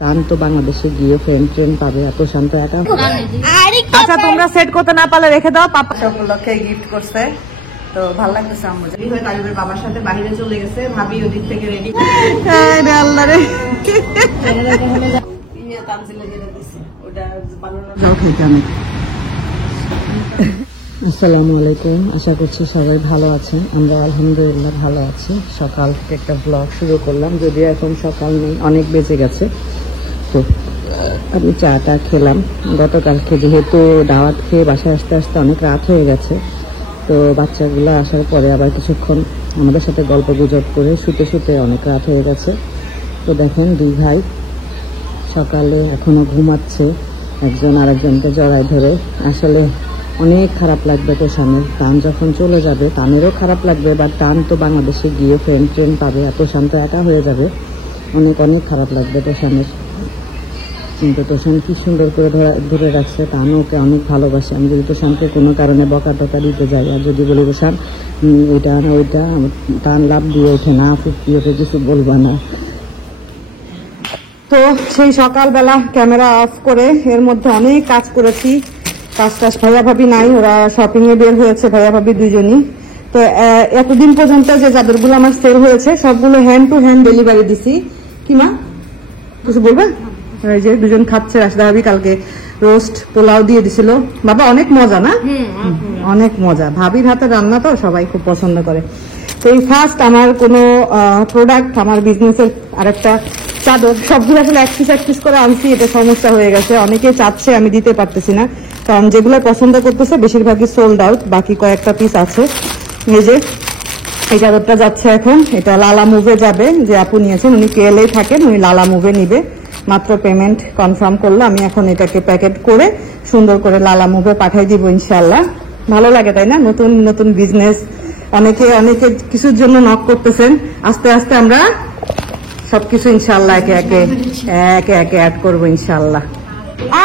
টান তো বাংলাদেশে গিয়ে ফ্রেন্ড পাবে, এত শান্ত একা। আচ্ছা তোমরা সেট করতে না পারলে রেখে দাও, পাপা উপলক্ষে গিফট করছে, তো ভালো লাগতেছে। আমার তালিবের বাবার সাথে বাইরে চলে গেছে, ভাবি ওদিক থেকে রেডি। আল্লাহ রে আসসালামু আলাইকুম, আশা করছি সবাই ভালো আছেন। আমরা আলহামদুলিল্লাহ ভালো আছি। সকাল থেকে একটা ব্লগ শুরু করলাম, যদিও এখন সকাল নেই, অনেক বেজে গেছে। তো আমি চাটা খেলাম গতকালকে, যেহেতু দাওয়াত খেয়ে বাসায় আসতে আসতে অনেক রাত হয়ে গেছে। তো বাচ্চাগুলো আসার পরে আবার কিছুক্ষণ আমাদের সাথে গল্প গুজব করে শুতে শুতে অনেক রাত হয়ে গেছে। তো দেখেন দুই ভাই সকালে এখনো ঘুমাচ্ছে, একজন আরেকজনকে জড়ায় ধরে। আসলে অনেক খারাপ লাগবে তোষানের, টান যখন চলে যাবে টানেরও খারাপ লাগবে, বা টান তো বাংলাদেশে গিয়ে ফ্রেন্ড পাবে, এত শান্ত একা হয়ে যাবে, অনেক অনেক খারাপ লাগবে তোষানের। কিন্তু তোষান কি সুন্দর করে ধরে রাখছে, টানও ওকে অনেক ভালোবাসে। আমি যদি তোষানকে কোনো কারণে বকা টকা দিতে যাই আর যদি বলি তোষান ওইটা না ওইটা, টান লাভ দিয়ে ওঠে না, ফুটকি ওকে কিছু বলবা না। তো সেই সকালবেলা ক্যামেরা অফ করে এর মধ্যে অনেক কাজ করেছি। কাজ ভাইয়া ভাবি নাই, ওরা শপিং এ বের হয়েছে, ভাইয়া ভাবি দুজনই। তো এতদিন পর্যন্ত যে চাদরগুলো আমার সেল হয়েছে সবগুলো হ্যান্ড টু হ্যান্ড ডেলিভারি দিছি। কি মা কিছু বলবে? এই যে দুজন খাচ্ছে, রাশিদা ভাবি কালকে রোস্ট পোলাও দিয়ে দিছিল, বাবা অনেক মজা না? অনেক মজা, ভাবির হাতে রান্না তো সবাই খুব পছন্দ করে। তো এই ফার্স্ট আমার কোনো প্রোডাক্ট, আমার বিজনেসের আরেকটা চাদর, সবগুলো আসলে এক পিস করে আনছি, এটা সমস্যা হয়ে গেছে। অনেকে চাচ্ছে, আমি দিতে পারতেছি না, কারণ যেগুলো পছন্দ করতেছে বেশিরভাগই সোল্ড আউট, বাকি কয়েকটা পিস আছে। এই যে এই চাদরটা যাচ্ছে এখন, এটা লালা মুভে যাবে। যে আপু নিয়েছেন উনি কেএলএ থাকেন, উনি লালা মুভে নিবে, মাত্র পেমেন্ট কনফার্ম করলো। আমি এখন এটাকে প্যাকেট করে সুন্দর করে লালা মুভে পাঠাই দিব ইনশাল্লাহ। ভালো লাগে তাই না, নতুন নতুন বিজনেস। অনেকে কিছুর জন্য নক করতেছেন, আস্তে আস্তে আমরা সবকিছু ইনশাল্লাহ একে একে অ্যাড করবো ইনশাল্লাহ।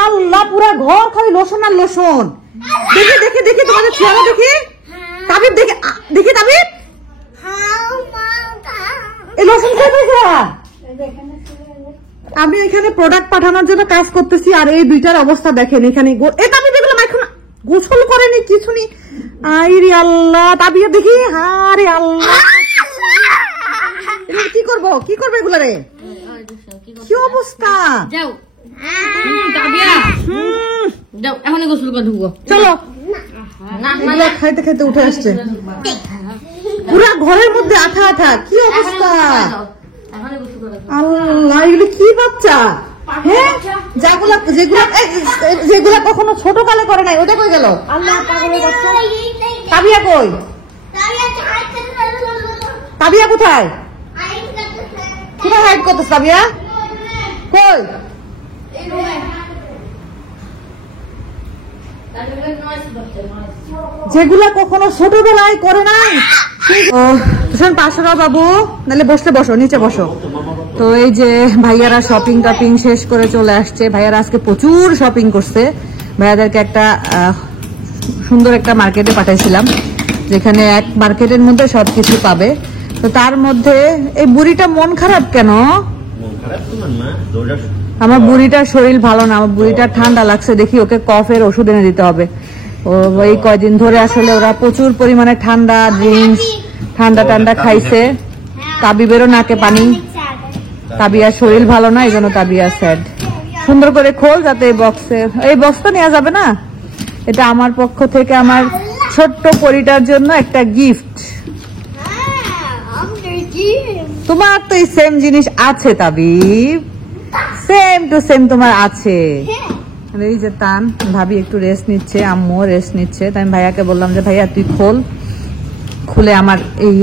আল্লাহ পুরা ঘর খালি লোশন আর লোশন। দেখি দেখি দেখি তোমাদের চেহারা দেখি, তাবিব দেখি তাবিব, এই লোশন কই পেয়েছে? আমি এখানে প্রোডাক্ট পাঠানোর জন্য কাজ করতেছি, আর এই দুইটার অবস্থা দেখেন। এখানে তাবিব দেখলাম এখন গোসল করেনি কিছু নি। আইরে আল্লাহ, তাবিব দেখি, আরে আল্লাহ কি করবো এগুলো রে, কি অবস্থা? চলো খাইতে খাইতে উঠে আসছে, পুরা ঘরের মধ্যে আঠা আঠা, কি অবস্থা? আল্লাহ এগুলো কি বাচ্চা? হ্যাঁ যেগুলা কখনো ছোট কালে করে নাই, ওটা কই গেল? তাবিয়া কই? তাবিয়া কোথায় হাইড করতেছ? তাবিয়া কই? যেগুলা কখনো ছোটবেলায় করে নাই। পাশরা বাবু, নাহলে বসো, নিচে বসো। তো এই যে ভাইয়ারা শপিং টপিং শেষ করে চলে আসছে। ভাইয়ারা আজকে প্রচুর শপিং করছে। ভাইয়াদেরকে একটা সুন্দর একটা মার্কেটে পাঠাইছিলাম, যেখানে এক মার্কেটের মধ্যে সবকিছু পাবে। তো তার মধ্যে এই বুড়িটা মন খারাপ কেন? আমার বুড়িটার শরীর ভালো না, আমার বুড়িটার ঠান্ডা লাগছে, দেখি ওকে কফের ওষুধ এনে দিতে হবে। এই কয়দিন ধরে আসলে ওরা প্রচুর পরিমাণে ঠান্ডা ড্রিঙ্কস, ঠান্ডা খাইছে। তাবিবেরও নাকে পানি, তাবিয়ার শরীর ভালো না, এই জন্য তাবিয়া স্যাড। সুন্দর করে খোল, যাতে এই বক্সটা নেওয়া যাবে না। এটা আমার পক্ষ থেকে আমার ছোট্ট পরিটার জন্য একটা গিফট। তোমার তো এই সেম জিনিস আছে তাবিব, সেম টু সেম তোমার আছে। এই যে তান ভাবি একটু রেস্ট নিচ্ছে, আম্মু রেস্ট নিচ্ছে। তাই আমি ভাইয়াকে বললাম যে ভাইয়া তুই খুলে আমার এই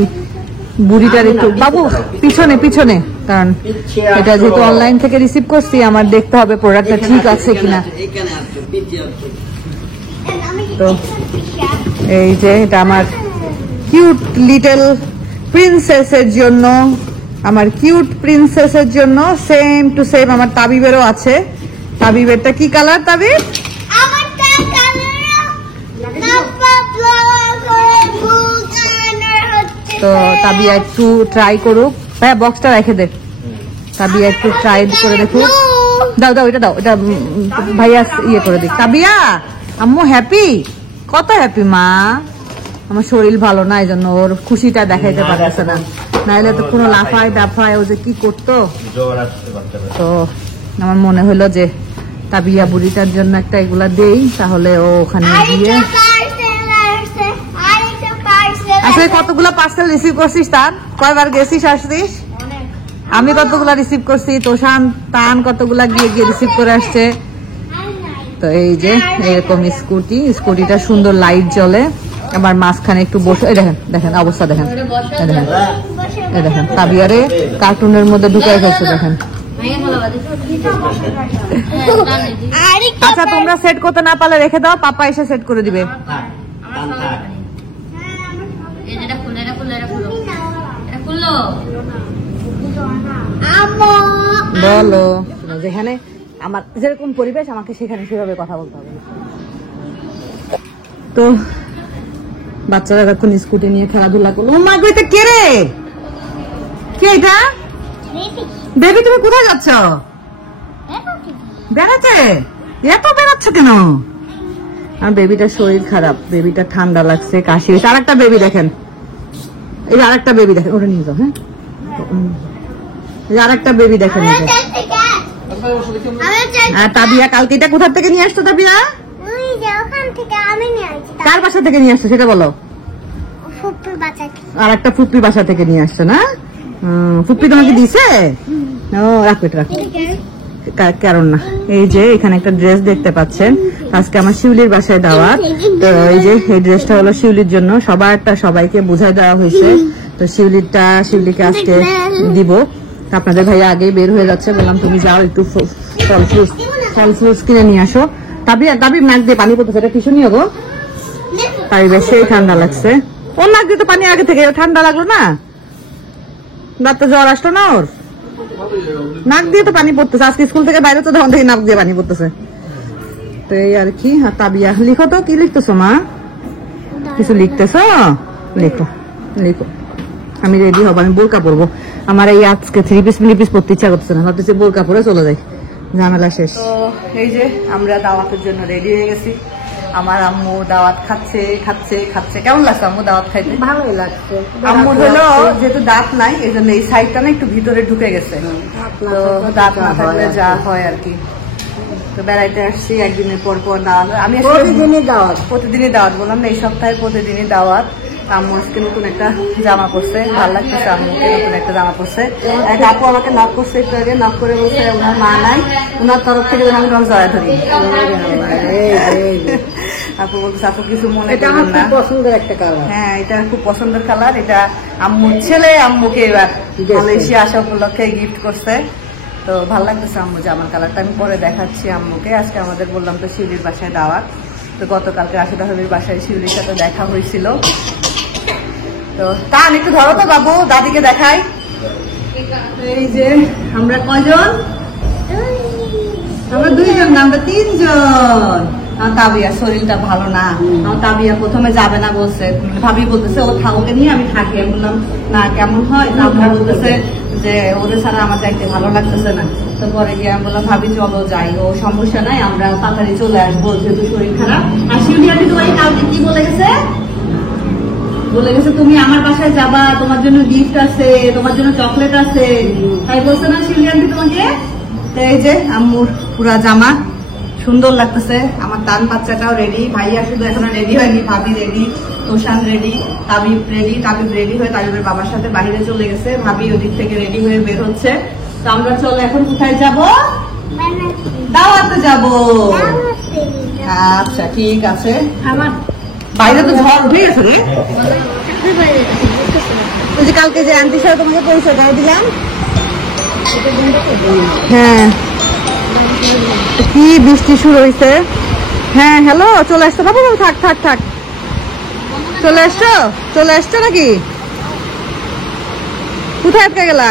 বুড়িটার একটু, বাবু পিছনে, কারণ এটা যেহেতু অনলাইন থেকে রিসিভ করছি, আমার দেখতে হবে প্রোডাক্টটা ঠিক আছে কিনা। তো এই যে এটা আমার কিউট লিটল প্রিন্সেসের জন্য, আমার কিউট প্রিন্সেসের জন্য সেম টু সেম আমার তাবিবেরও আছে। তাবিবেরটা কি কালার? তাবিব তো তাবিয়া একটু ট্রাই করুক। ভাইয়া বক্সটা রেখে দে, তাবিয়া একটু ট্রাই করে দেখুক। দাও দাও, এটা দাও, এটা ভাইয়া ইয়ে করে দিক। তাবিয়া আম্মু হ্যাপি, কত হ্যাপি মা। আমার শরীর ভালো না, এই জন্য ওর খুশিটা দেখাইতে পারতেছে না, নাহলে তো কোনো লাফায় দাফায় ও যে কি করতো। তো আমার মনে হলো যে তাবিয়া বুড়িটার জন্য একটা এগুলা দেই, তাহলে ও ওখানে গিয়ে। আচ্ছা কতগুলা পার্সেল রিসিভ করছিস? তার কয়বার গেছিস আসছিস? আমি কতগুলা রিসিভ করছি, তোষান তান কতগুলা গিয়ে গিয়ে রিসিভ করে আসছে। তো এই যে এরকম স্কুটিটা সুন্দর লাইট জ্বলে, আবার মাঝখানে একটু বসে। দেখেন দেখেন অবস্থা, দেখেন দেখেন দেখেন তাবিয়ারে কার্টুনের মধ্যে ঢুকাই ফেলছে, দেখেন। আচ্ছা তোমরা সেট করতে না পারলে রেখে দাও, পাপা এসে সেট করে দিবে। বলো, যেখানে আমার যেরকম পরিবেশ আমাকে সেখানে সেভাবে কথা বলতে হবে। তো বাচ্চারা এখন স্কুটি নিয়ে খেলাধুলা করলো। ও মা গো, এটা কে রে? কে এটা? বেবি তুমি কোথায় যাচ্ছ? বেড়াতে? এত বেড়াচ্ছ কেন? আর বেবিটার শরীর খারাপ, বেবিটা ঠান্ডা লাগছে, কাশি হয়েছে। আরেকটা বেবি দেখেন, এই আরেকটা বেবি দেখেন, ওটা নিয়ে যাও। হ্যাঁ আরেকটা বেবি দেখেন। তাবিয়া কালকে এটা কোথা থেকে নিয়ে আসতো? তাবিয়া কার বাসা থেকে নিয়ে আসতো সেটা বলো। আর একটা ফুপ্পি বাসা থেকে নিয়ে আসছে না? ফুপ্পি তোমাকে দিছে? ও রাখো, এটা রাখো, কারণ না। এই যে এখানে একটা ড্রেস দেখতে পাচ্ছেন, আজকে আমার শিউলির বাসায় দাওয়াত। তো এই যে এই ড্রেসটা হলো শিউলির জন্য, সবাইকে বুঝাই দেওয়া হয়েছে। তো শিউলিকে আজকে দিব। আপনাদের ভাইয়া আগে বের হয়ে যাচ্ছে, বললাম তুমি যাও একটু ফল ফ্রুটস কিনে নিয়ে আসো। তাবির নাক দিয়ে পানি পড়তেছে, এটা টিস্যু নিয়ে গো। তাই বেশি ঠান্ডা লাগছে। ওর নাক দিয়ে তো পানি আগে থেকে, ঠান্ডা লাগলো না? রাতে জ্বর আসলো না ওর? নাক দিয়ে তো পানি পড়তেছে, আজকে স্কুল থেকে বাইরে তো তখন থেকে নাক দিয়ে পানি পড়তেছে। তো এই আর কি। আর তাবিয়া লিখো তো, কি লিখতেছো মা? কিছু লিখতেছো? লিখো লিখো। আমি রেডি হবো, আমি বোরকা পরবো। আমার এই আজকে 3 পিস পরতে ইচ্ছা করতেছে না, ভাবতেছি বোরকা পরে চলে যাই, ঝামেলা শেষ। তো এই যে আমরা দাওয়াতের জন্য রেডি হয়ে গেছি। আমার আম্মু দাওয়াত খাচ্ছে। কেমন লাগছে আম্মু দাওয়াত খাইতে? ভালোই লাগছে। আম্মুর হলো যেহেতু দাঁত নাই, এই জন্য এই সাইডটা না একটু ভিতরে ঢুকে গেছে, তো দাঁত না থাকলে যা হয় আর কি। তো বেড়াইতে আসছি, একদিনের পর দাওয়াত। আমি প্রতিদিনই দাওয়াত বললাম না, এই সপ্তাহে প্রতিদিনই দাওয়াত। আম্মু আজকে নতুন একটা জামা পরছে, ভালো লাগতেছে। আম্মুকে নতুন একটা জামা পরছে। এক আপু আমাকে নক করছে, একটু আগে নক করে বলছে ওনার মা নাই, ওনার তরফ থেকে আমি তোমার জড়ায় ধরি। আপু বলছে আপু কিছু মনে করবেন না, পছন্দের একটা কালার। হ্যাঁ এটা খুব পছন্দের কালার। এটা আম্মুর ছেলে আম্মুকে এবার মালয়েশিয়া আসা উপলক্ষে গিফট করছে। তো ভালো লাগতেছে আম্মু জামার কালারটা, আমি পরে দেখাচ্ছি আম্মুকে। আজকে আমাদের বললাম তো শিউলির বাসায় দাওয়াত। তো গতকালকে রাশিদা ভাবির বাসায় শিউলির সাথে দেখা হয়েছিল। তো টান একটু ধরো তো বাবু, দাদিকে দেখাই। এই যে আমরা কয়জন? আমরা 2 জন না, আমরা 3 জন। তাবিয়ার শরীরটা ভালো না, তাবিয়া প্রথমে যাবে না বলছে, ভাবি বলতেছে ওকে নিয়ে আমি থাকি। আমি বললাম না কেমন হয়, তাবিয়া বলতেছে যে ওদের ছাড়া আমার যাইতে ভালো লাগতেছে না। তো পরে গিয়ে আমি বললাম ভাবি চলো যাই, ও সমস্যা নাই, আমরা তাড়াতাড়ি চলে আসবো যেহেতু শরীর খারাপ। আর শিউলিয়াটি তোমার কালকে কি বলে গেছে? তুমি আমার বাসায় যাবা, তোমার জন্য গিফট আছে, তোমার জন্য চকলেট আছে, তাই বলছে না শিউলিয়ান্টি তোমাকে? এই যে আম্মুর পুরা জামা সুন্দর লাগতেছে। আমার তান বাচ্চাটাও রেডি, ভাইয়া শুধু এখনো রেডি হয়নি, ভাবি রেডি, তোষান রেডি, তাবিব রেডি হয়ে তাবিবের বাবার সাথে বাইরে চলে গেছে। ভাবি ওদিক থেকে রেডি হয়ে বের হচ্ছে। তো আমরা চলো এখন কোথায় যাব? দাওয়াতে যাব। আচ্ছা ঠিক আছে। আমার বাইরে তো ঝড় উঠে গেছে রে। ওই যে কালকে যে আন্টির সাথে তোমাকে পরিচয় করে দিলাম, হ্যাঁ কি বৃষ্টি শুরু হয়েছে। হ্যাঁ হ্যালো, চলে আসছো বাবু? থাক চলে আসছো নাকি? কোথায় আটকে গেলা?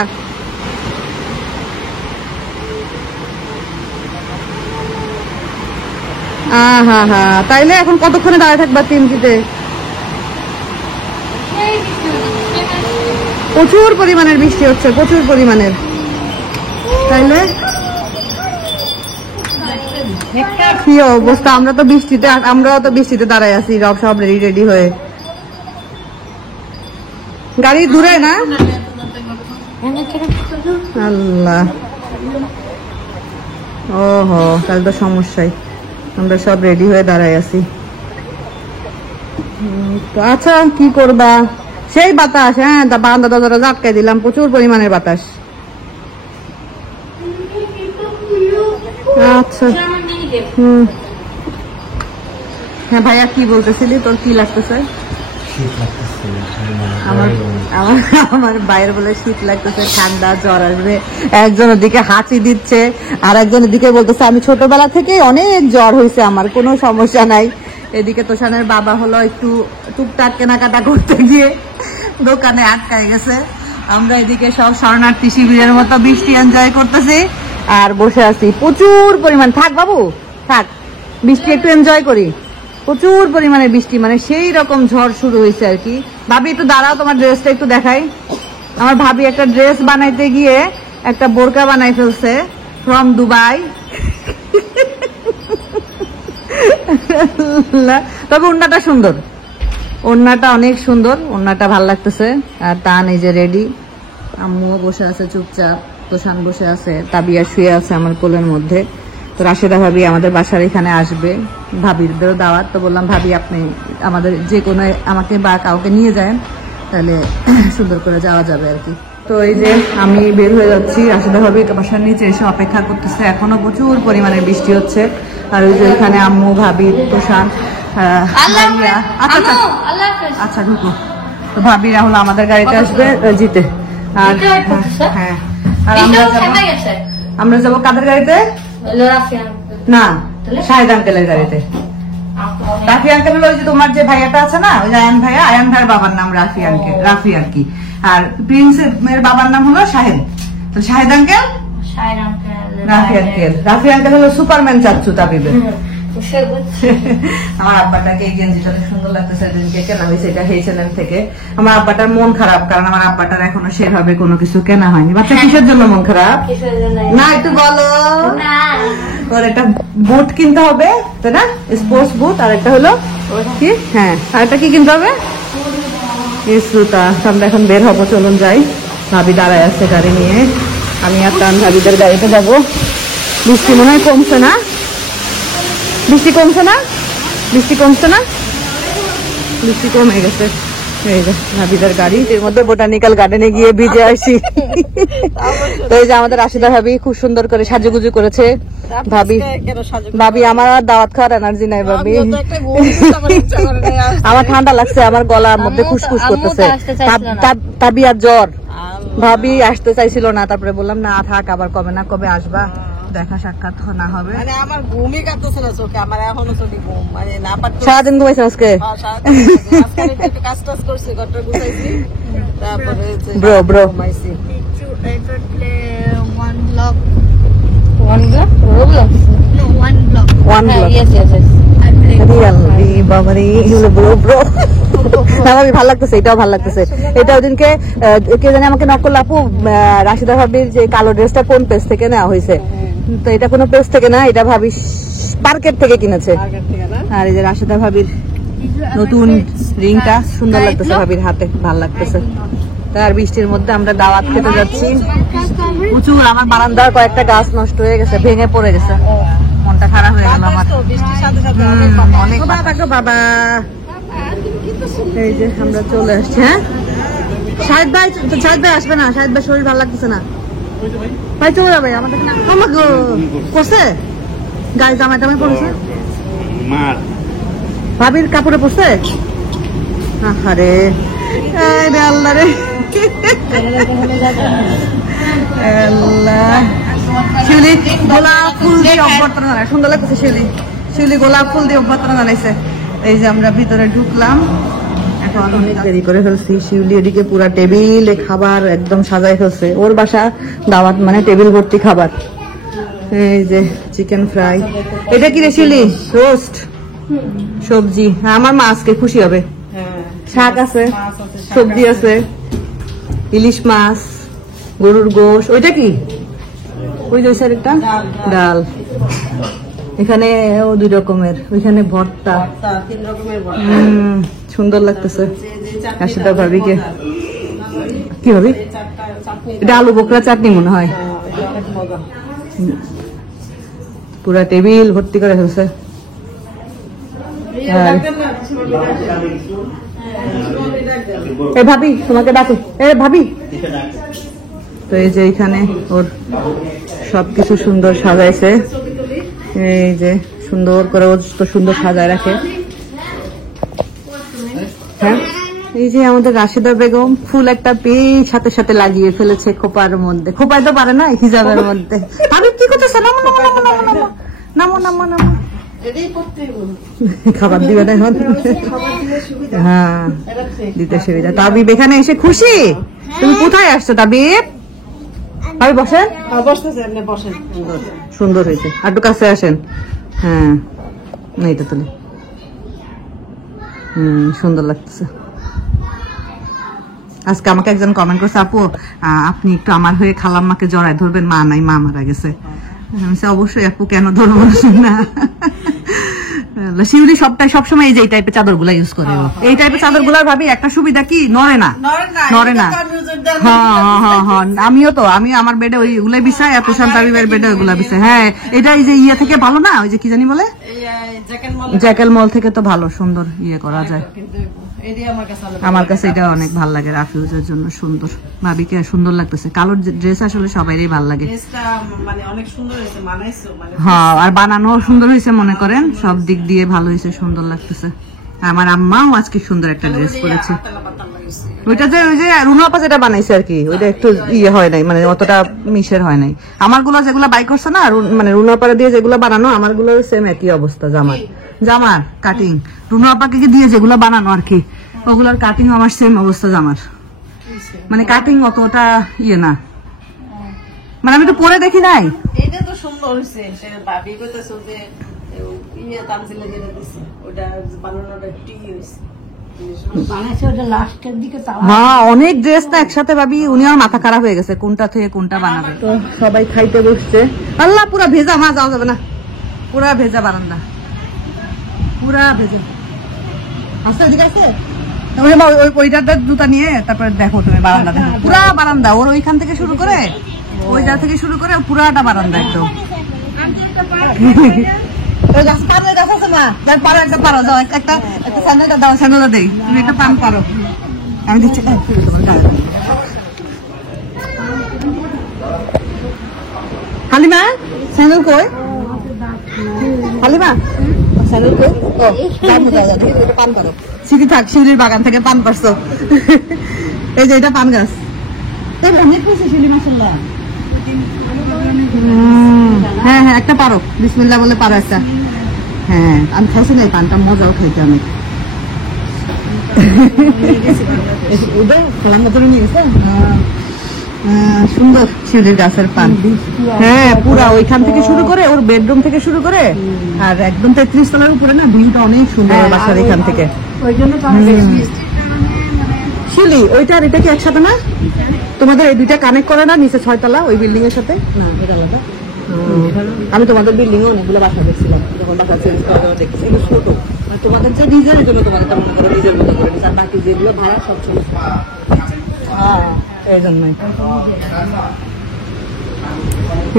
হা তাইলে এখন কতক্ষণে দাঁড়িয়ে থাকবা তিনটিতে? প্রচুর পরিমাণের বৃষ্টি হচ্ছে, প্রচুর পরিমাণের। তাইলে কি অবস্থা, আমরাও তো বৃষ্টিতে দাঁড়ায় আছি, সব রেডি হয়ে। গাড়ি দূরে না? আল্লাহ, ওহো, তাহলে তো সমস্যাই। আমরা সব রেডি হয়ে দাঁড়ায় আছি। আচ্ছা, কি করবা, সেই বাতাস। হ্যাঁ, বারান্দা দরজা আটকাই দিলাম, প্রচুর পরিমাণের বাতাস। আচ্ছা, হ্যাঁ ভাইয়া, কি বলতেছিলি? তোর কি লাগতেছে? আমার বাইরে বলে শীত লাগতেছে, ঠান্ডা, জ্বর আসবে। একজন ওদিকে হাঁচি দিচ্ছে, আর একজন এদিকে বলতেছে আমি ছোটবেলা থেকে অনেক জ্বর হয়েছে, আমার কোনো সমস্যা নাই। এদিকে তোষানের বাবা হলো একটু টুকটাক কেনাকাটা করতে গিয়ে দোকানে আটকায় গেছে। আমরা এদিকে সব শরণার্থী শিবিরের মতো বৃষ্টি এনজয় করতেছি আর বসে আছি। প্রচুর পরিমাণ, থাক বাবু থাক, বৃষ্টি একটু এনজয় করি। প্রচুর পরিমাণে বৃষ্টি, মানে সেই রকম ঝড় শুরু হয়েছে আর কি। ভাবি একটু দাঁড়াও, তোমার ড্রেসটা একটু দেখাই। আমার ভাবি একটা ড্রেস বানাইতে গিয়ে একটা বোরকা বানাই ফেলছে ফ্রম দুবাই। তবে ওড়নাটা সুন্দর, ওড়নাটা অনেক সুন্দর, ওড়নাটা ভাল লাগতেছে। আর তান এই যে রেডি, আম্মুও বসে আছে চুপচাপ, তোষান বসে আছে, তাবিয়া শুয়ে আছে আমার কোলের মধ্যে। তো রাশেদা ভাবি আমাদের বাসার এখানে আসবে, ভাবিদেরও দাওয়াত। তো বললাম ভাবি আপনি আমাদের যে কোনো আমাকে বা কাউকে নিয়ে যান, তাহলে সুন্দর করে যাওয়া যাবে আর কি। তো এই যে আমি বের হয়ে যাচ্ছি, রাশেদা ভাবি বাসার নিচে এসে অপেক্ষা করতেছে। এখনো প্রচুর পরিমাণে বৃষ্টি হচ্ছে। আর ওই যে এখানে আম্মু, ভাবি, তোষান, ভাইয়া। আচ্ছা আচ্ছা ঢুকো। তো ভাবিরা হলো আমাদের গাড়িতে আসবে জিতে। আর হ্যাঁ, আর আমরা যাবো কাদের গাড়িতে? না, শাহিদ আঙ্কেলের গাড়িতে। রাফি আঙ্কেল হলো যে তোমার যে ভাইয়াটা আছে না, ওই আয়ান ভাইয়া, আয়ান ভাইয়ের বাবার নাম রাফি আঙ্কেল, রাফি আর কি। আর প্রিন্সের বাবার নাম হলো শাহিদ। তো Shahid uncle, Rafi uncle. Rafi uncle হলো সুপারম্যান চাচ্চু তাবিবের। আমার আব্বাটাকে এই গেঞ্জিটা সুন্দর লাগতেছে, কেনা হয়েছে এটা H&M থেকে। আমার আব্বাটার মন খারাপ, কারণ আমার আব্বাটার এখনো সেভাবে কোনো কিছু কেনা হয়নি। বাচ্চা কিসের জন্য মন খারাপ? না একটু বলো। ওর একটা বুট কিনতে হবে, তাই না? Sports boot. আর একটা হলো কি, হ্যাঁ, আর একটা কি কিনতে হবে? জুতা। আমরা এখন বের হবো, চলুন যাই। ভাবি দাঁড়ায় আছে গাড়ি নিয়ে, আমি আর তান ভাবিদের গাড়িতে যাবো। বৃষ্টি মনে হয় কমছে না? বৃষ্টি কমছে না? বৃষ্টি কমছে না? বৃষ্টি কমে গেছে। এই যে ভাবিদের গাড়ি, এর মধ্যে বোটানিক্যাল গার্ডেনে গিয়ে ভিজে আসি। তো এই যে আমাদের রাশিদা ভাবি খুব সুন্দর করে সাজুগুজু করেছে। ভাবি আমার আর দাওয়াত খাওয়ার এনার্জি নাই ভাবি। আমার ঠান্ডা লাগছে, আমার গলার মধ্যে খুশখুশ করতেছে, তাবিয়ার জ্বর। ভাবি আসতে চাইছিল না, তারপরে বললাম না থাক, আবার কবে না কবে আসবা, দেখা সাক্ষাৎ না হবে। আমার ঘুমই কাটতেছে না চোখে, আমার এখনো চোখে ঘুম, মানে না পারতেছি। সারাদিন ঘুমাইছে আজকে? কাজ টাজ করছি, ঘরটা গুছাইছি, তারপরে ব্রো ঘুমাইছি। ভালো লাগতেছে, এটাও ভালো লাগতেছে। এটা ওদিনকে কে জানি আমাকে নক করলো, আপু রাশিদা ভাবির যে কালো ড্রেসটা কোন পেজ থেকে নেওয়া হয়েছে? তো এটা কোনো পেজ থেকে না, এটা ভাবি পার্কেট থেকে কিনেছে। আর এই যে রাশিদা ভাবির নতুন রিংটা সুন্দর লাগতেছে ভাবির হাতে, ভালো লাগতেছে। তার বৃষ্টির মধ্যে আমরা দাওয়াত খেতে যাচ্ছি। প্রচুর, আমার বারান্দার কয়েকটা গাছ নষ্ট হয়ে গেছে, ভেঙে পড়ে গেছে, মনটা খারাপ হয়ে গেল আমার। অনেক বাবা। এই যে আমরা চলে আসছি। হ্যাঁ শাহিদ ভাই, শাহিদ ভাই আসবে না, শাহিদ ভাই শরীর ভালো লাগতেছে না, ভাই চলে যাবে আমাদের। আমাকে পড়ছে গায়ে, জামাই টামাই পড়েছে, ভাবির কাপড়ে পড়ছে। আরে আল্লাহ রে আল্লাহ। শিউলি গোলাপ ফুল দিয়ে অভ্যর্থনা জানায়, সুন্দর লাগতেছে। শিউলি গোলাপ ফুল দিয়ে অভ্যর্থনা জানাইছে। এই যে আমরা ভিতরে ঢুকলাম, এখন অনেক দেরি করে ফেলছি। শিউলি এদিকে পুরা টেবিলে খাবার একদম সাজাই ফেলছে, ওর বাসা দাওয়াত মানে টেবিল ভর্তি খাবার। এই যে চিকেন ফ্রাই, এটা কি রে শিউলি? রোস্ট, সবজি। আমার মা আজকে খুশি হবে। শাক আছে, সবজি আছে, ইলিশ মাছ, গরুর গোশ। ওইটা কি? ওই যে একটা ডাল। এখানে ও 2 রকমের, ওইখানে ভর্তা। 3 রকমের ভর্তা। সুন্দর লাগতেছে। যে চাটনি রাশিদা ভাবিকে কি হবে? এই চাটনি এটা আলু বোকরা চাটনি মনে হয়। এটা অনেক মজা। পুরা টেবিল ভর্তি করে ফেলছে। এ ভাবি তোমাকে ডাকে, এ ভাবি। তো এই যে এখানে ওর সবকিছু সুন্দর সাজাইছে, এই যে সুন্দর করে ও তো সুন্দর সাজায় রাখে। হ্যাঁ, এই যে আমাদের রাশিদা বেগম ফুল একটা পেয়ে সাথে সাথে লাগিয়ে ফেলেছে খোপার মধ্যে। খোপায় তো পারে না, হিজাবের মধ্যে। আমি কি করতেছে? নামো নামো নামো নামো নামো নামো নামো নামো। খাবার দিবে না এখন? হ্যাঁ, দিতে সুবিধা। তাবিব এখানে এসে খুশি? তুমি কোথায় আসছো তাবিব? ভাবি বসেন। বসেন। সুন্দর হয়েছে, আর একটু কাছে আসেন। হ্যাঁ, না এটা তুলে। সুন্দর লাগতেছে। আজকে আমাকে একজন কমেন্ট করছে, আপু আপনি একটু আমার হয়ে খালাম্মাকে জড়ায় ধরবেন, মা নাই, মা মারা গেছে। আমি অবশ্যই আপু, কেন ধরবো না। শিউলি সবসময় এই যে এই টাইপের চাদর গুলা ইউজ করে। এই টাইপের চাদর গুলার ভাবি একটা সুবিধা কি, নড়ে না। হ্যাঁ, আমিও তো, আমি আমার বেডে ওই গুলা বিছাই, প্রশান্ত তাবিবের বেডে ওইগুলা বিছাই। হ্যাঁ, এটা এই যে ইয়ে থেকে ভালো না, ওই যে কি জানি বলে, জ্যাকেল মল থেকে তো ভালো সুন্দর ইয়ে করা যায়। আমার কাছে এটা অনেক ভালো লাগে, রাফিউজের জন্য সুন্দর। ভাবিকে সুন্দর লাগতেছে, কালোর ড্রেস আসলে সবাইরই ভালো লাগে। হ্যাঁ, আর বানানো সুন্দর হয়েছে, মনে করেন সব দিক দিয়ে ভালো হয়েছে, সুন্দর লাগতেছে। আমার আম্মাও আজকে সুন্দর একটা ড্রেস পরেছে। ওইটা যে ওই যে রুনা আপা যেটা বানাইছে আর কি, ওইটা একটু ইয়ে হয় নাই, মানে অতটা মিশের হয় নাই। আমার গুলো যেগুলো বাই করছে না, মানে রুনা আপারা দিয়ে যেগুলো বানানো, আমার গুলো সেম একই অবস্থা। জামার কাটিং রুনা আপাকে দিয়ে যেগুলো বানানো আর কি, ওগুলোর কাটিং আমার সেম অবস্থা জামার। মানে কাটিং অতটা ইয়ে না, মানে আমি তো পরে দেখি নাই। এটা তো সুন্দর হয়েছে, ভাবি কইতেছে যে ইয়ে তানজিলা যেটা দিছে ওটা বানানোটা টি হইছে। হ্যাঁ, অনেক ড্রেস না একসাথে ভাবি, উনি আমার মাথা খারাপ হয়ে গেছে কোনটা থেকে কোনটা বানাবে। তো সবাই খাইতে বসছে। আল্লাহ, পুরা ভেজা, মা যাওয়া যাবে না, পুরা ভেজা বারান্দা, পুরা ভেজা। আচ্ছা, এদিকে আছে ওইটার জুতা নিয়ে তারপরে দেখো তুমি বারান্দা, দেখো পুরা বারান্দা। ওর ওইখান থেকে শুরু করে ওই জায়গা থেকে শুরু করে পুরাটা বারান্দা একদম। আমি দিচ্ছি, হালিমা স্যান্ডেল কই? হালিমা স্যান্ডেল কই? পান করো, সিঁড়ি থাক, সিঁড়ির বাগান থেকে পান পারছো। এই যে এটা পান গাছ, হ্যাঁ হ্যাঁ, একটা পারো, বিসমিল্লাহ বলে পারো একটা। হ্যাঁ, আমি খাইছি না এই পানটা, মজাও খাইতে আমি। সুন্দর শিউলির গাছের পান। হ্যাঁ, পুরা ওইখান থেকে শুরু করে, ওর বেডরুম থেকে শুরু করে, আর একদম 33 তলার উপরে না, ভিউটা অনেক সুন্দর বাসার এখান থেকে। শিউলি, ওইটা আর এটা কি একসাথে না? তোমাদের এই দুইটা কানেক্ট করে না নিচে 6 তলা ওই বিল্ডিং এর সাথে? না, এটা আলাদা। আমি তোমাদের বিল্ডিং এ অনেকগুলো বাসা দেখছিলাম, যখন বাসা চেঞ্জ করা দেখছি। এগুলো ছোট, তোমাদের যে নিজের জন্য তোমাদের মনে করো নিজের মতো করে, আর বাকি যেগুলো ভাড়া সব ছোট। হ্যাঁ, এই জন্যই।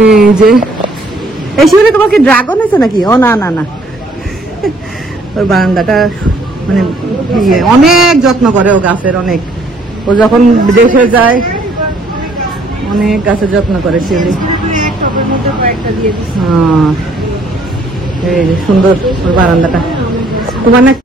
এই যে এই শিবিরে তোমার কি ড্রাগন হয়েছে নাকি? ও না না না, ওই বারান্দাটা মানে অনেক যত্ন করে ও গাছের, অনেক। ও যখন দেশে যায় অনেক গাছের যত্ন করে শিউলি। হ্যাঁ, এই যে সুন্দর ওর বারান্দাটা। তোমার না